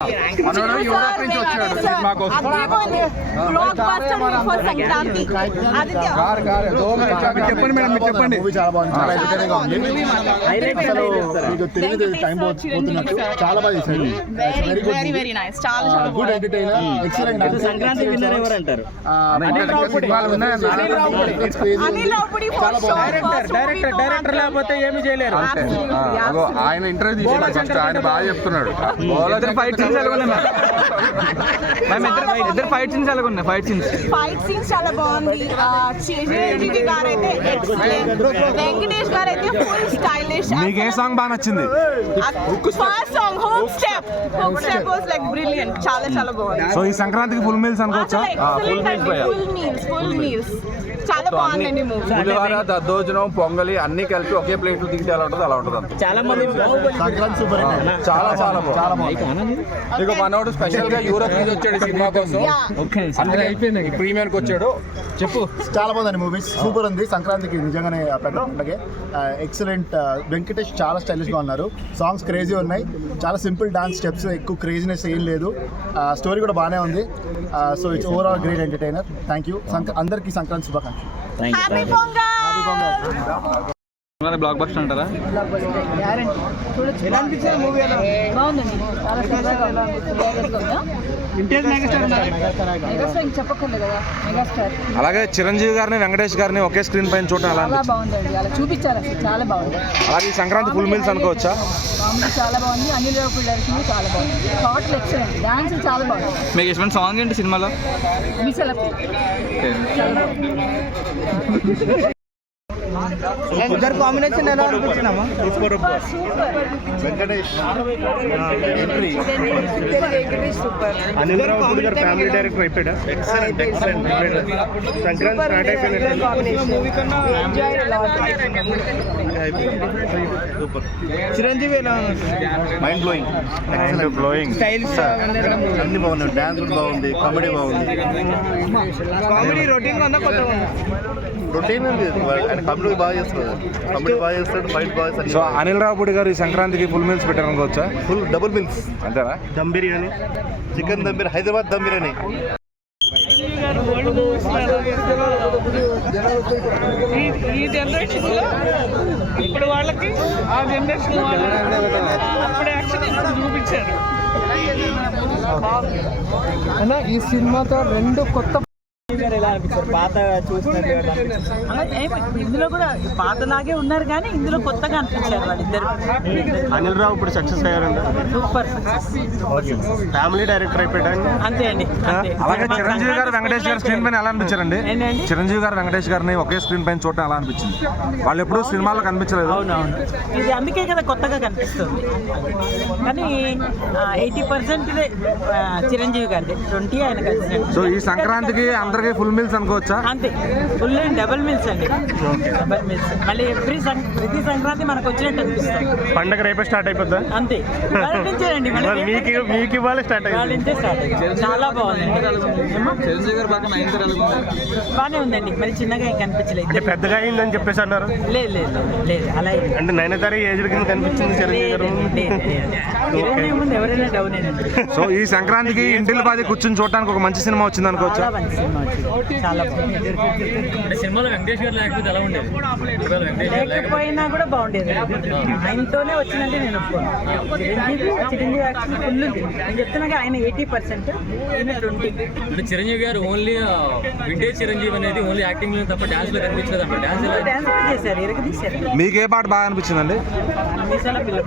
Europe నుంచి వచ్చాడు cinema కోసం. చెప్పండి మేడం, మీరు చెప్పండి. చాలా బాగుంది, చాలా ఎంటర్టైనింగ్ గా ఉంది. అసలు మీకు తెలియదు టైం పోతున్నట్టు చాలా బాగా చేశారు. Good entertainer, excellent. Sankranti winner ఎవరు అంటారు? డైరెక్టర్ లేకపోతే ఏమి చేయలేరు. ఆయన ఇంటర్వ్యూ తీసి ఆయన బాగా చెప్తున్నాడు. ఇద్దరు ఫైట్ సీన్స్ ఎలా ఉన్నాయి? ఫైట్ సీన్స్ చాలా బాగుంది. చిరంజీవి గారు అయితే వెంకటేష్ గారు అయితే ఫుల్ స్టైలిష్. మీకు ఏ సాంగ్ బాగా నచ్చింది? First song hook step was like brilliant. చాలా చాలా బాగుంది. సో ఈ సంక్రాంతికి ఫుల్ మీల్స్ అనుకోవచ్చా? ఫుల్ మీల్స్ చాలా బాగుందండి మూవీ. పులిహోర, దద్దోజనం, పొంగలి అన్ని కలిపి ఒకే ప్లేట్ దిగితే ఎలా ఉంటుంది అలా ఉంటుంది. చాలా మంది సంక్రాంతి సూపర్, చాలా చాలా బాగుంది. ఇక మనోడు స్పెషల్ గా యూరోప్ నుంచి వచ్చాడు సినిమా కోసం. ప్రీమియర్ కి వచ్చాడు. చెప్పు. చాలా బాగుందండి మూవీ, సూపర్ ఉంది. సంక్రాంతికి నిజంగానే పెద్ద పండుగ. ఎక్సలెంట్. వెంకటేష్ చాలా స్టైలిష్ గా ఉన్నారు. సాంగ్స్ క్రేజీ ఉన్నాయి. చాలా సింపుల్ డాన్స్ స్టెప్స్, ఎక్కువ క్రేజీనెస్ ఏం లేదు. స్టోరీ కూడా బాగానే ఉంది. So it's overall great entertainer. Thank you. అందరికీ సంక్రాంతి శుభాకాంక్షలు. హ్యాపీ పొంగల్. బ్లాక్ బస్టర్ అంటారా? అలాగే చిరంజీవి గారిని, వెంకటేష్ గారిని ఒకే స్క్రీన్ పైన చూడటం ఎలా బాగుందండి. అలా చూపించారు, అసలు చాలా బాగుంది. అలాగే ఈ సంక్రాంతి ఫుల్ మీల్స్ అనుకోవచ్చా? చాలా బాగుంది. అనిల్ రావుపూడి డైరెక్షన్ చాలా బాగుంది. షార్ట్లు ఎక్సలెంట్, డాన్స్ చాలా బాగుంది. మీకు ఇష్టమైన సాంగ్ ఏంటి సినిమాలో? ఇద్దరు కాంబినేషన్ ఎలా అనిపించినామా? వెంకటేష్ అనిల్ రావుపూడి గారు ఫ్యామిలీ డైరెక్టర్ అయిపోయాడా? ఎక్సలెంట్. సంక్రాంతి స్టార్ట్ అయిపోయింది. సూపర్. చిరంజీవి ఎలా మైండ్ బ్లోయింగ్ స్టైల్స్ అన్ని బాగున్నాయి. డాన్స్ కూడా బాగుంది, కామెడీ బాగుంది. కామెడీ రొటీన్ ఉందా కొత్త రొటీన్ ఆయన కామెడీ బాగా చేస్తాడు, ఫైట్ బాగా చేస్తాడు. సో అనిల్ రావుపూడి గారు ఈ సంక్రాంతికి ఫుల్ మీల్స్ పెట్టారు అనుకోవచ్చా? ఫుల్ డబుల్ మీల్స్ అంతేనా? దమ్ బిర్యానీ, చికెన్ దమ్ బిర్యానీ, హైదరాబాద్ దమ్ బిర్యానీ. ఈ జనరేషన్ లో ఇప్పుడు వాళ్ళకి ఆ జనరేషన్ వాళ్ళు అప్పుడు యాక్షన్ ఇప్పుడు చూపించారు. ఈ సినిమాతో రెండు కొత్త పాత చూసినట్టు ఇందులో కూడా పాతలాగే ఉన్నారు, కానీ ఇందులో కొత్తగా అనిపించారు వాళ్ళిద్దరు. అనిల్ రావు ఇప్పుడు సక్సెస్ అయ్యారండి. సూపర్ ఫ్యామిలీ డైరెక్టర్ అయిపోయాడు. అంతే అండి. అలాగే చిరంజీవి గారు, వెంకటేష్ గారు స్క్రీన్ పైన ఎలా అనిపించారండి? చిరంజీవి గారు, వెంకటేష్ గారిని ఒకే స్క్రీన్ పైన చూడటం ఎలా అనిపించింది? వాళ్ళు ఎప్పుడు సినిమాలో కనిపించలేదు. అవునవును, ఇది అందుకే కదా కొత్తగా కనిపిస్తుంది. కానీ 80% చిరంజీవి గారిది, 20 ఆయన కలిసినట్టు. సో ఈ సంక్రాంతికి అందరికీ ఫుల్ మీల్స్ అనుకోవచ్చా? అంతే, ఫుల్ అండ్ డబుల్ మీల్స్ అండి. డబుల్ మీల్స్ మళ్ళీ ప్రతి సంక్రాంతి మనకు వచ్చినట్టు అనిపిస్తుంది. పండగ రేపే స్టార్ట్ అయిపోద్దా? అంతే, వాళ్ళించేయండి. మీకు ఇవ్వాలి స్టార్ట్ వాళ్ళించే స్టార్ట్ అయ్యింది. చాలా బాగుందండి. చిరంజీవి గారు బాగానే ఉందండి. మరి చిన్నగా ఏం కనిపించలేదు. అంటే పెద్దగా అయిందని చెప్పేసి అన్నారు. లేదు లేదు లేదు, అలా అంటే 9 ఏజ్ కింద కనిపించింది చిరంజీవి గారు. చిరంజీవి ముందు ఎవరైనా డౌన్ అయినట్టు. సో ఈ సంక్రాంతికి ఇంటిల్లి పాది కూర్చొని చూడడానికి ఒక మంచి సినిమా వచ్చింది అనుకోవచ్చా? చాలా మంచి సినిమా వచ్చింది. చాలా సినిమాలో వెంకటేష్ గారు లేకపోతే ఎలా ఉండేది? లేకపోయినా కూడా బాగుండేది. ఆయనతోనే వచ్చిందంటే నేను ఒప్పుకోను. చిరంజీవి యాక్షన్ ఫుల్ ఉంది. నేను చెప్తున్నాగా ఆయన 80%, ఈయన 20. అంటే చిరంజీవి గారు ఓన్లీ వింటేజ్ చిరంజీవి అనేది ఓన్లీ యాక్టింగ్ లో తప్ప డాన్స్ లో కనిపించలేదు అన్నమాట. డాన్స్ చేశారు, ఎరగదీశారు. మీకు ఏ పాట బాగా అనిపించిందండి? పిల్ల